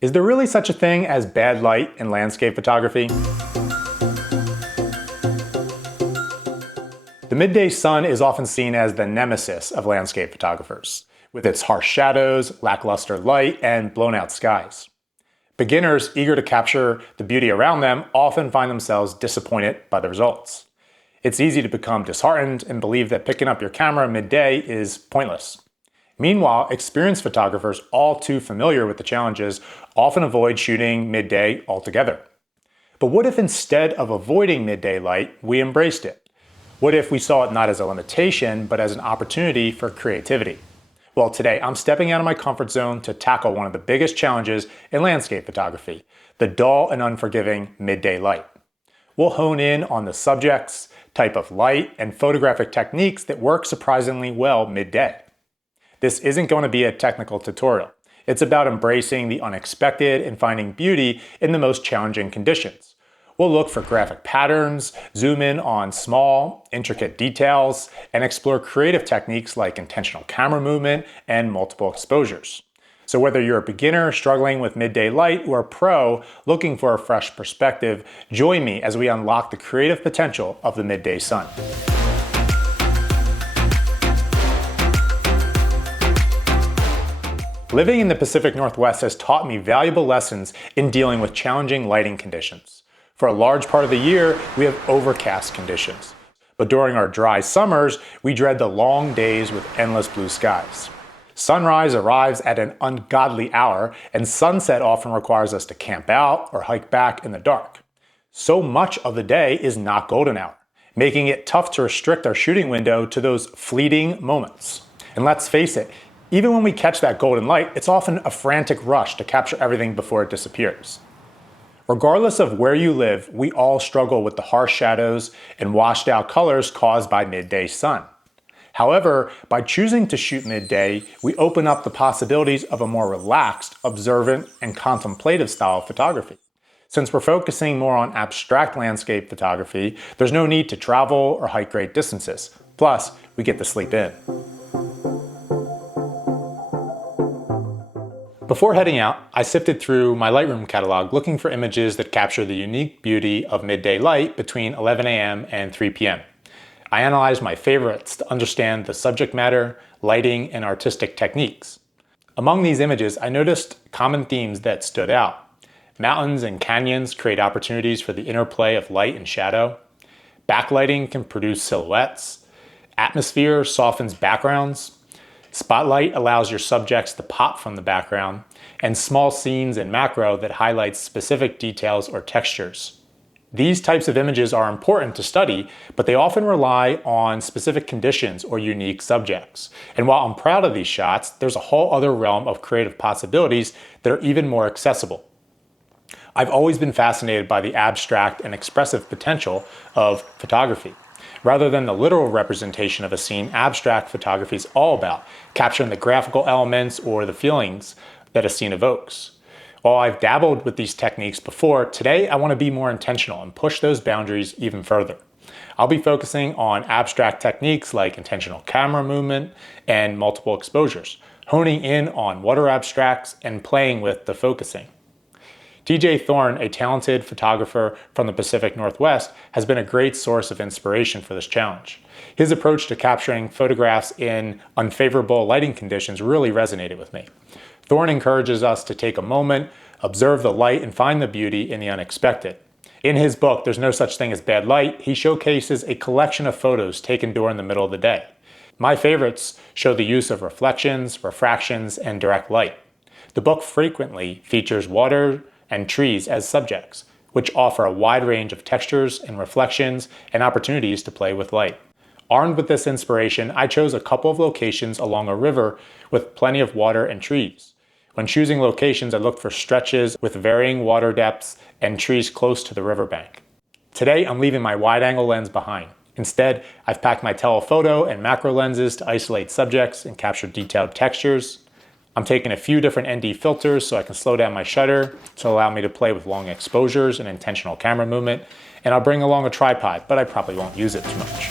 Is there really such a thing as bad light in landscape photography? The midday sun is often seen as the nemesis of landscape photographers, with its harsh shadows, lackluster light, and blown-out skies. Beginners eager to capture the beauty around them often find themselves disappointed by the results. It's easy to become disheartened and believe that picking up your camera midday is pointless. Meanwhile, experienced photographers, all too familiar with the challenges, often avoid shooting midday altogether. But what if instead of avoiding midday light, we embraced it? What if we saw it not as a limitation, but as an opportunity for creativity? Well, today I'm stepping out of my comfort zone to tackle one of the biggest challenges in landscape photography, the dull and unforgiving midday light. We'll hone in on the subjects, type of light, and photographic techniques that work surprisingly well midday. This isn't going to be a technical tutorial. It's about embracing the unexpected and finding beauty in the most challenging conditions. We'll look for graphic patterns, zoom in on small, intricate details, and explore creative techniques like intentional camera movement and multiple exposures. So whether you're a beginner struggling with midday light or a pro looking for a fresh perspective, join me as we unlock the creative potential of the midday sun. Living in the Pacific Northwest has taught me valuable lessons in dealing with challenging lighting conditions. For a large part of the year, we have overcast conditions. But during our dry summers, we dread the long days with endless blue skies. Sunrise arrives at an ungodly hour, and sunset often requires us to camp out or hike back in the dark. So much of the day is not golden hour, making it tough to restrict our shooting window to those fleeting moments. And let's face it, even when we catch that golden light, it's often a frantic rush to capture everything before it disappears. Regardless of where you live, we all struggle with the harsh shadows and washed out colors caused by midday sun. However, by choosing to shoot midday, we open up the possibilities of a more relaxed, observant, and contemplative style of photography. Since we're focusing more on abstract landscape photography, there's no need to travel or hike great distances. Plus, we get to sleep in. Before heading out, I sifted through my Lightroom catalog looking for images that capture the unique beauty of midday light between 11 a.m. and 3 p.m. I analyzed my favorites to understand the subject matter, lighting, and artistic techniques. Among these images, I noticed common themes that stood out. Mountains and canyons create opportunities for the interplay of light and shadow. Backlighting can produce silhouettes. Atmosphere softens backgrounds. Spotlight allows your subjects to pop from the background, and small scenes and macro that highlights specific details or textures. These types of images are important to study, but they often rely on specific conditions or unique subjects. And while I'm proud of these shots, there's a whole other realm of creative possibilities that are even more accessible. I've always been fascinated by the abstract and expressive potential of photography. Rather than the literal representation of a scene, abstract photography is all about capturing the graphical elements or the feelings that a scene evokes. While I've dabbled with these techniques before, today I want to be more intentional and push those boundaries even further. I'll be focusing on abstract techniques like intentional camera movement and multiple exposures, honing in on what are abstracts and playing with the focusing. TJ Thorne, a talented photographer from the Pacific Northwest, has been a great source of inspiration for this challenge. His approach to capturing photographs in unfavorable lighting conditions really resonated with me. Thorne encourages us to take a moment, observe the light, and find the beauty in the unexpected. In his book, There's No Such Thing as Bad Light, he showcases a collection of photos taken during the middle of the day. My favorites show the use of reflections, refractions, and direct light. The book frequently features water and trees as subjects, which offer a wide range of textures and reflections and opportunities to play with light. Armed with this inspiration, I chose a couple of locations along a river with plenty of water and trees. When choosing locations, I looked for stretches with varying water depths and trees close to the riverbank. Today, I'm leaving my wide-angle lens behind. Instead, I've packed my telephoto and macro lenses to isolate subjects and capture detailed textures. I'm taking a few different ND filters so I can slow down my shutter to allow me to play with long exposures and intentional camera movement. And I'll bring along a tripod, but I probably won't use it too much.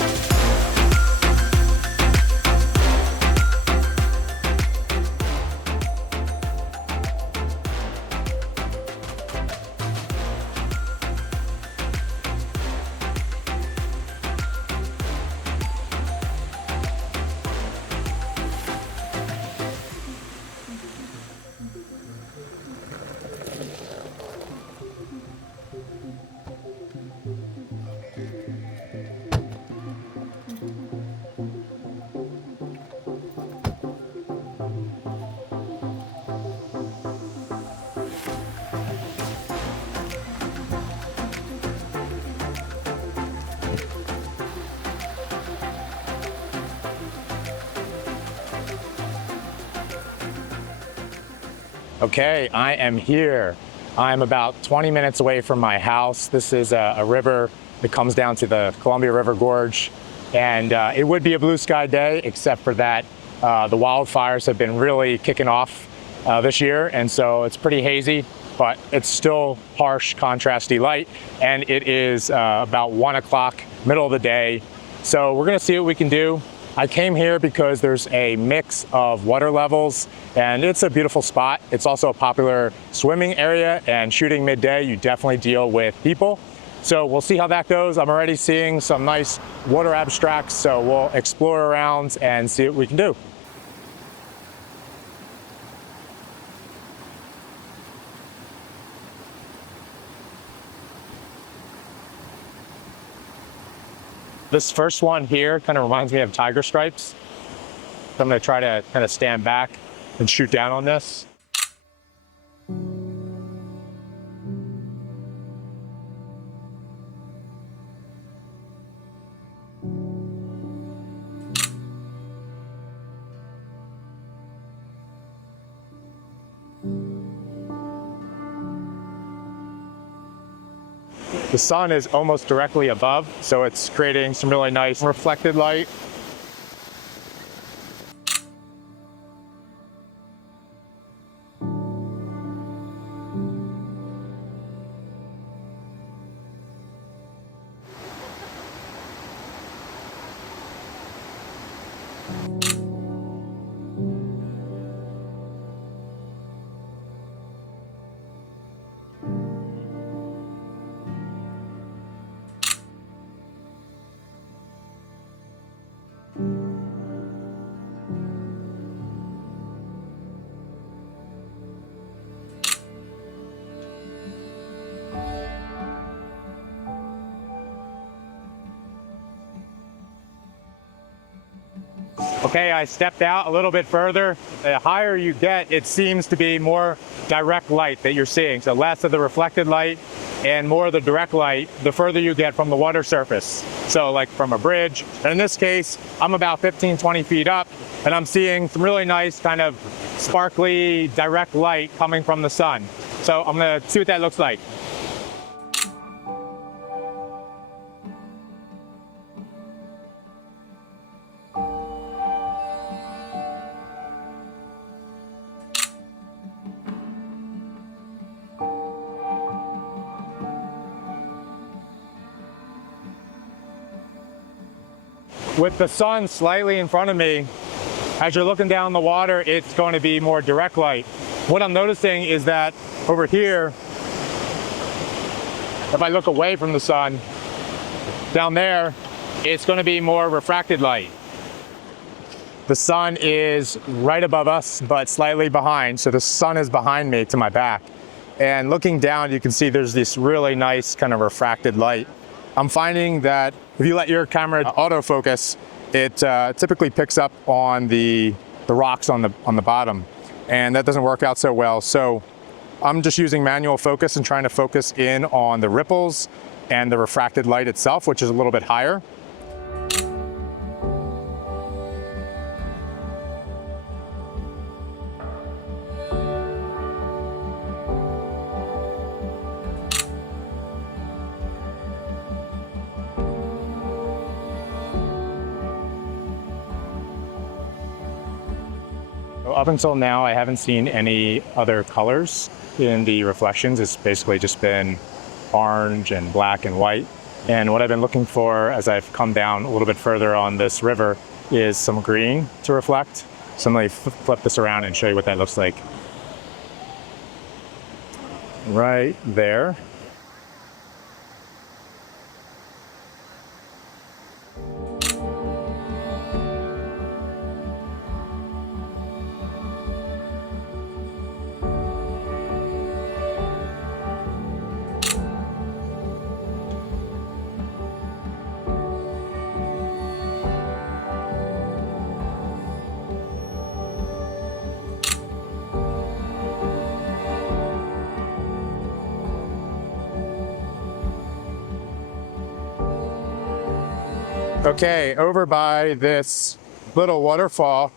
Okay, I am here. I'm about 20 minutes away from my house. This is a river that comes down to the Columbia River Gorge, and it would be a blue sky day, except for that the wildfires have been really kicking off this year, and so it's pretty hazy, but it's still harsh, contrasty light, and it is about 1 o'clock, middle of the day. So we're gonna see what we can do. I came here because there's a mix of water levels and it's a beautiful spot. It's also a popular swimming area, and shooting midday, you definitely deal with people. So we'll see how that goes. I'm already seeing some nice water abstracts, so we'll explore around and see what we can do. This first one here kind of reminds me of tiger stripes. So I'm going to try to kind of stand back and shoot down on this. The sun is almost directly above, so it's creating some really nice reflected light. Okay, I stepped out a little bit further. The higher you get, it seems to be more direct light that you're seeing. So less of the reflected light and more of the direct light the further you get from the water surface. So like from a bridge. And in this case, I'm about 15, 20 feet up, and I'm seeing some really nice kind of sparkly direct light coming from the sun. So I'm gonna see what that looks like. With the sun slightly in front of me, as you're looking down the water, it's going to be more direct light. What I'm noticing is that over here, if I look away from the sun, down there, it's going to be more refracted light. The sun is right above us, but slightly behind. So the sun is behind me to my back. And looking down, you can see there's this really nice kind of refracted light. I'm finding that if you let your camera autofocus, it typically picks up on the rocks on the bottom, and that doesn't work out so well. So I'm just using manual focus and trying to focus in on the ripples and the refracted light itself, which is a little bit higher. Up until now, I haven't seen any other colors in the reflections. It's basically just been orange and black and white. And what I've been looking for as I've come down a little bit further on this river is some green to reflect. So let me flip this around and show you what that looks like. Right there. Okay, over by this little waterfall,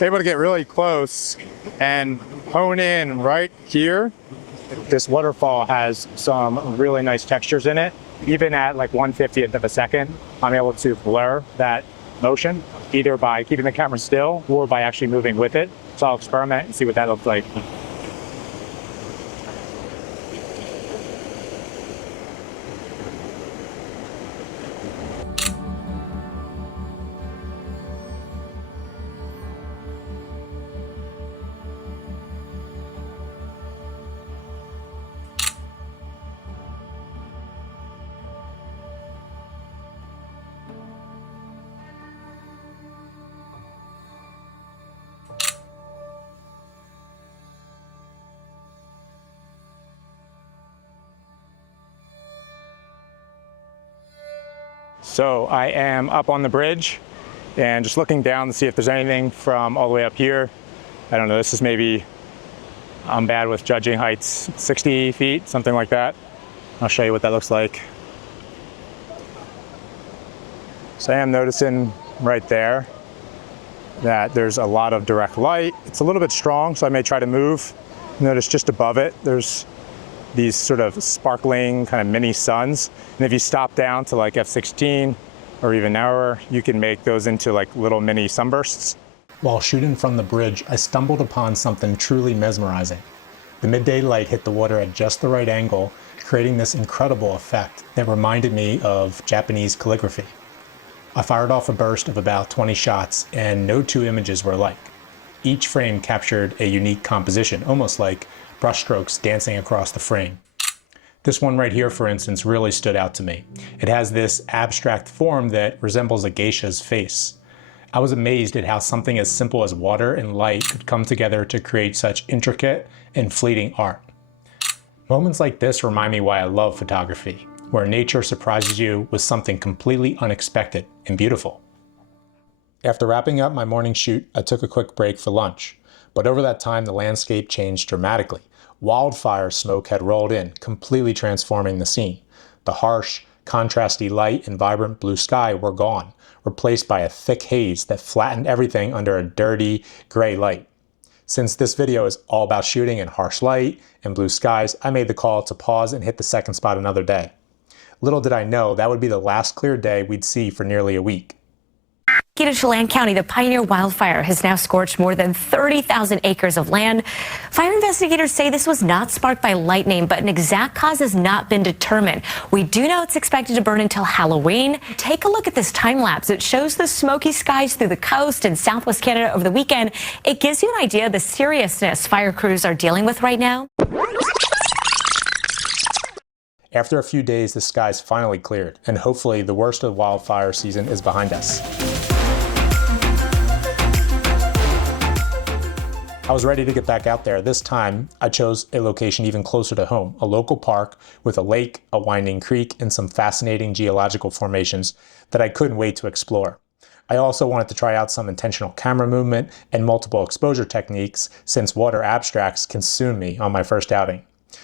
able to get really close and hone in right here. This waterfall has some really nice textures in it. Even at like 1/50th of a second, I'm able to blur that motion, either by keeping the camera still or by actually moving with it. So I'll experiment and see what that looks like. So I am up on the bridge and just looking down to see if there's anything from all the way up here. I don't know, this is maybe, I'm bad with judging heights, 60 feet, something like that. I'll show you what that looks like. So I am noticing right there that there's a lot of direct light. It's a little bit strong, so I may try to move. Notice just above it, there's these sort of sparkling kind of mini suns. And if you stop down to like f/16 or even narrower, you can make those into like little mini sunbursts. While shooting from the bridge, I stumbled upon something truly mesmerizing. The midday light hit the water at just the right angle, creating this incredible effect that reminded me of Japanese calligraphy. I fired off a burst of about 20 shots, and no two images were alike. Each frame captured a unique composition, almost like brushstrokes dancing across the frame. This one right here, for instance, really stood out to me. It has this abstract form that resembles a geisha's face. I was amazed at how something as simple as water and light could come together to create such intricate and fleeting art. Moments like this remind me why I love photography, where nature surprises you with something completely unexpected and beautiful. After wrapping up my morning shoot, I took a quick break for lunch. But over that time, the landscape changed dramatically. Wildfire smoke had rolled in, completely transforming the scene. The harsh, contrasty light and vibrant blue sky were gone, replaced by a thick haze that flattened everything under a dirty, gray light. Since this video is all about shooting in harsh light and blue skies, I made the call to pause and hit the second spot another day. Little did I know that would be the last clear day we'd see for nearly a week. In Chelan County, the Pioneer wildfire has now scorched more than 30,000 acres of land. Fire investigators say this was not sparked by lightning, but an exact cause has not been determined. We do know it's expected to burn until Halloween. Take a look at this time lapse. It shows the smoky skies through the coast in southwest Canada over the weekend. It gives you an idea of the seriousness fire crews are dealing with right now. After a few days, the skies finally cleared, and hopefully the worst of the wildfire season is behind us. I was ready to get back out there. This time, I chose a location even closer to home, a local park with a lake, a winding creek, and some fascinating geological formations that I couldn't wait to explore. I also wanted to try out some intentional camera movement and multiple exposure techniques, since water abstracts consumed me on my first outing.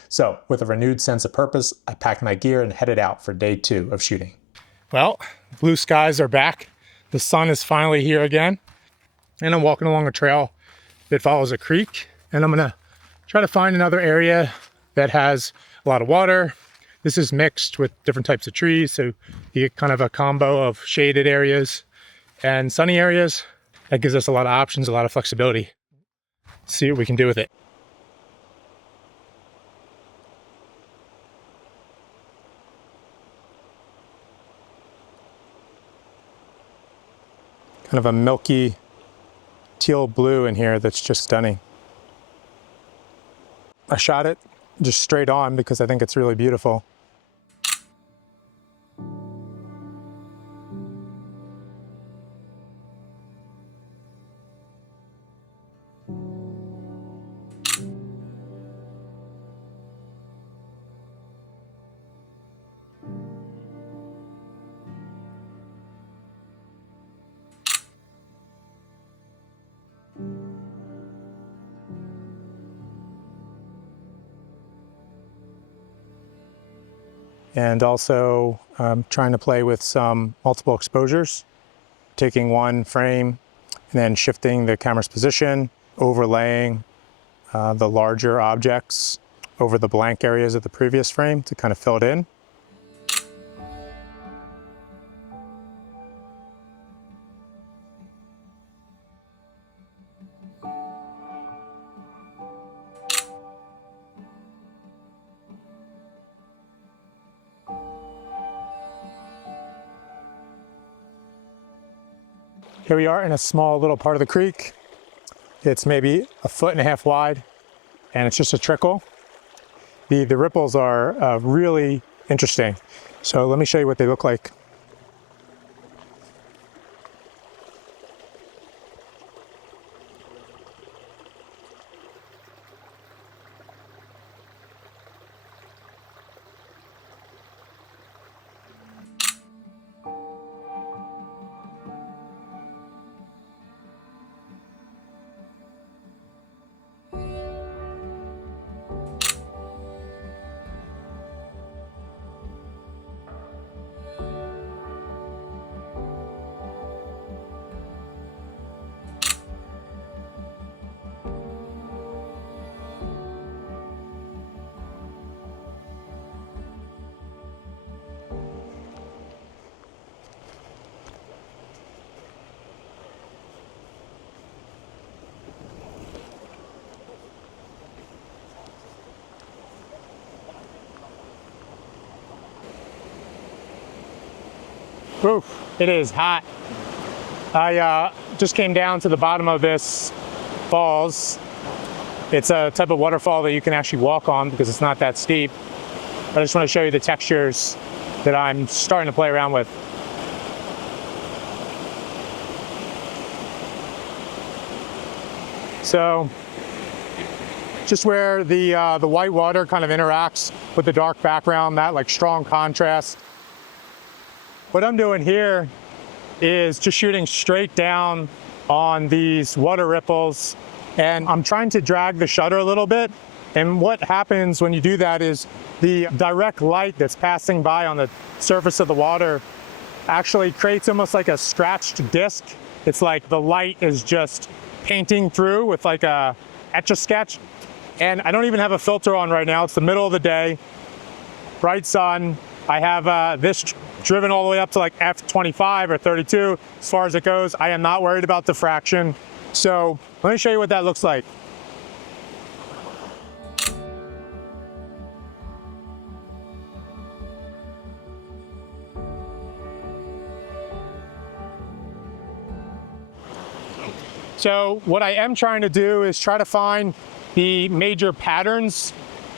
So, with a renewed sense of purpose, I packed my gear and headed out for day 2 of shooting. Well, blue skies are back. The sun is finally here again. And I'm walking along a trail that follows a creek. And I'm gonna try to find another area that has a lot of water. This is mixed with different types of trees, so you get kind of a combo of shaded areas and sunny areas. That gives us a lot of options, a lot of flexibility. See what we can do with it. Kind of a milky teal blue in here that's just stunning. I shot it just straight on because I think it's really beautiful. And also trying to play with some multiple exposures, taking one frame and then shifting the camera's position, overlaying the larger objects over the blank areas of the previous frame to kind of fill it in. Here we are in a small little part of the creek. It's maybe 1.5 feet wide, and it's just a trickle. The ripples are really interesting. So let me show you what they look like. Oof, it is hot. I just came down to the bottom of this falls. It's a type of waterfall that you can actually walk on because it's not that steep. I just want to show you the textures that I'm starting to play around with. So, just where the white water kind of interacts with the dark background, that like strong contrast. What I'm doing here is just shooting straight down on these water ripples, and I'm trying to drag the shutter a little bit. And what happens when you do that is the direct light that's passing by on the surface of the water actually creates almost like a scratched disc. It's like the light is just painting through with like a Etch-a-Sketch. And I don't even have a filter on right now. It's the middle of the day, bright sun. I have this driven all the way up to like F25 or 32 as far as it goes. I am not worried about diffraction. So let me show you what that looks like. So what I am trying to do is try to find the major patterns,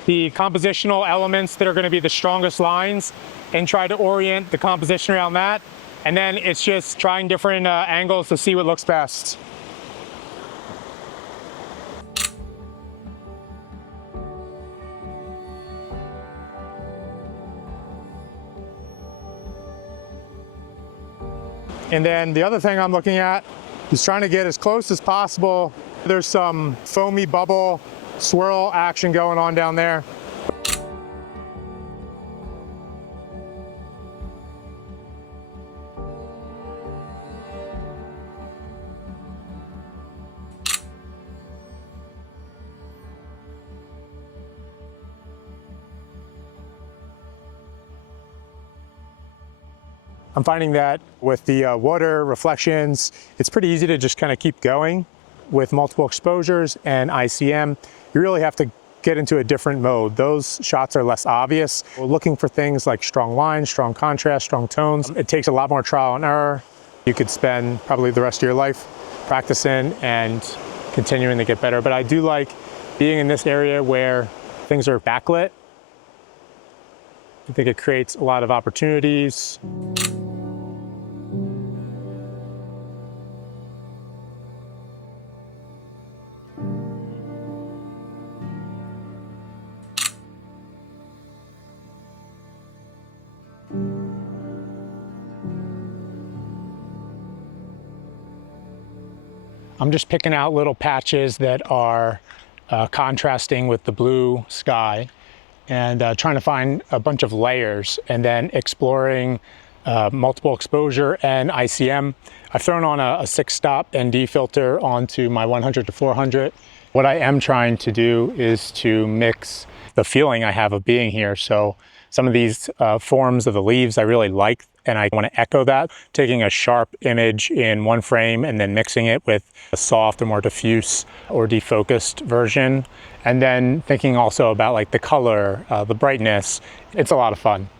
the compositional elements that are going to be the strongest lines, and try to orient the composition around that. And then it's just trying different angles to see what looks best. And then the other thing I'm looking at is trying to get as close as possible. There's some foamy bubble swirl action going on down there. I'm finding that with the water reflections, it's pretty easy to just kind of keep going with multiple exposures and ICM. You really have to get into a different mode. Those shots are less obvious. We're looking for things like strong lines, strong contrast, strong tones. It takes a lot more trial and error. You could spend probably the rest of your life practicing and continuing to get better. But I do like being in this area where things are backlit. I think it creates a lot of opportunities. I'm just picking out little patches that are contrasting with the blue sky and trying to find a bunch of layers and then exploring multiple exposure and ICM. I've thrown on a 6-stop ND filter onto my 100 to 400 What I am trying to do is to mix the feeling I have of being here. So some of these forms of the leaves I really like, and I want to echo that. Taking a sharp image in one frame and then mixing it with a soft or more diffuse or defocused version. And then thinking also about like the color, the brightness. It's a lot of fun.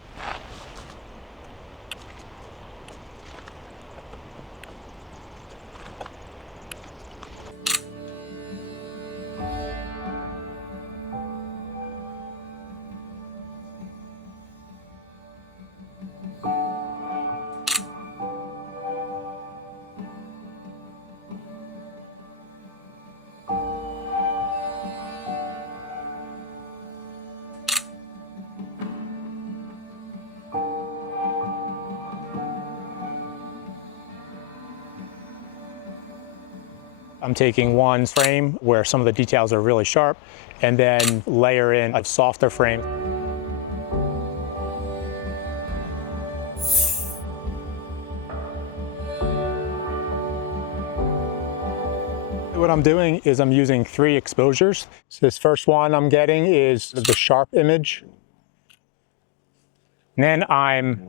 I'm taking one frame where some of the details are really sharp and then layer in a softer frame. What I'm doing is I'm using 3 exposures. So this first one I'm getting is the sharp image. And then I'm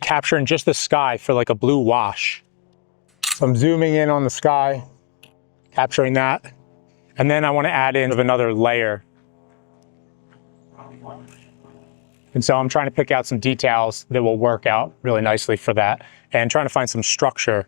capturing just the sky for like a blue wash. So I'm zooming in on the sky, capturing that. And then I want to add in another layer. And so I'm trying to pick out some details that will work out really nicely for that and trying to find some structure.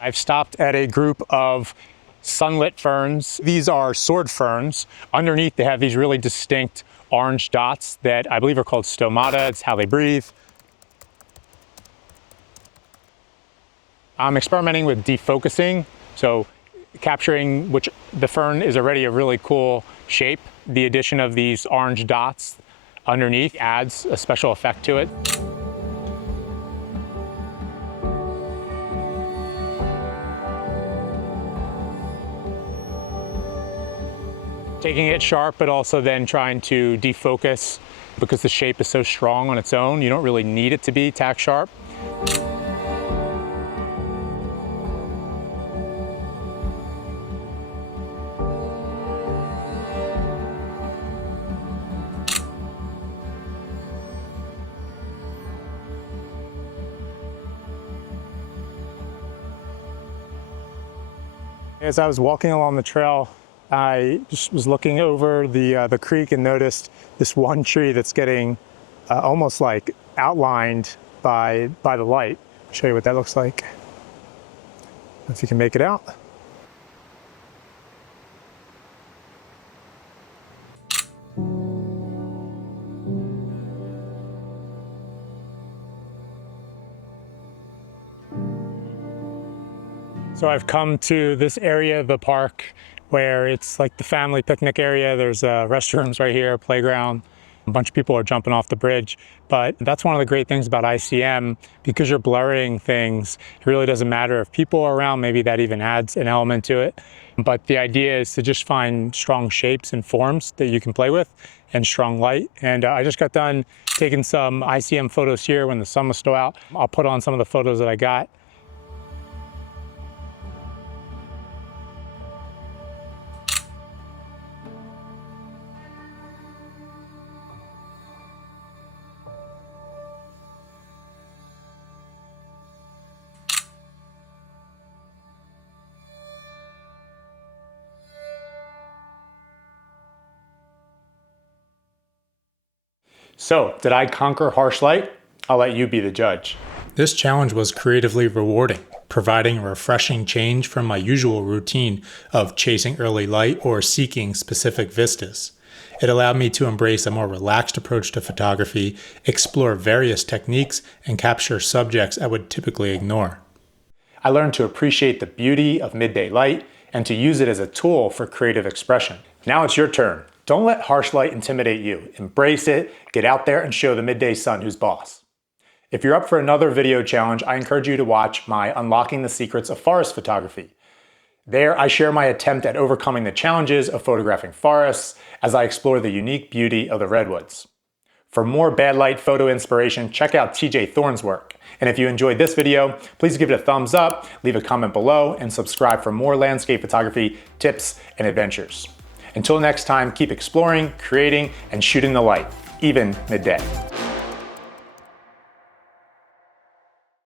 I've stopped at a group of sunlit ferns. These are sword ferns. Underneath they have these really distinct orange dots that I believe are called stomata. It's how they breathe. I'm experimenting with defocusing, so capturing which the fern is already a really cool shape. The addition of these orange dots underneath adds a special effect to it. Taking it sharp, but also then trying to defocus because the shape is so strong on its own. You don't really need it to be tack sharp. As I was walking along the trail, I just was looking over the creek and noticed this one tree that's getting almost like outlined by the light. I'll show you what that looks like. If you can make it out. So I've come to this area of the park where it's like the family picnic area. There's restrooms right here, playground. A bunch of people are jumping off the bridge. But that's one of the great things about ICM, because you're blurring things. It really doesn't matter if people are around, maybe that even adds an element to it. But the idea is to just find strong shapes and forms that you can play with and strong light. And I just got done taking some ICM photos here when the sun was still out. I'll put on some of the photos that I got. So, did I conquer harsh light? I'll let you be the judge. This challenge was creatively rewarding, providing a refreshing change from my usual routine of chasing early light or seeking specific vistas. It allowed me to embrace a more relaxed approach to photography, explore various techniques, and capture subjects I would typically ignore. I learned to appreciate the beauty of midday light and to use it as a tool for creative expression. Now it's your turn. Don't let harsh light intimidate you. Embrace it, get out there and show the midday sun who's boss. If you're up for another video challenge, I encourage you to watch my Unlocking the Secrets of Forest Photography. There, I share my attempt at overcoming the challenges of photographing forests as I explore the unique beauty of the redwoods. For more bad light photo inspiration, check out TJ Thorne's work. And if you enjoyed this video, please give it a thumbs up, leave a comment below, and subscribe for more landscape photography tips and adventures. Until next time, keep exploring, creating, and shooting the light, even midday.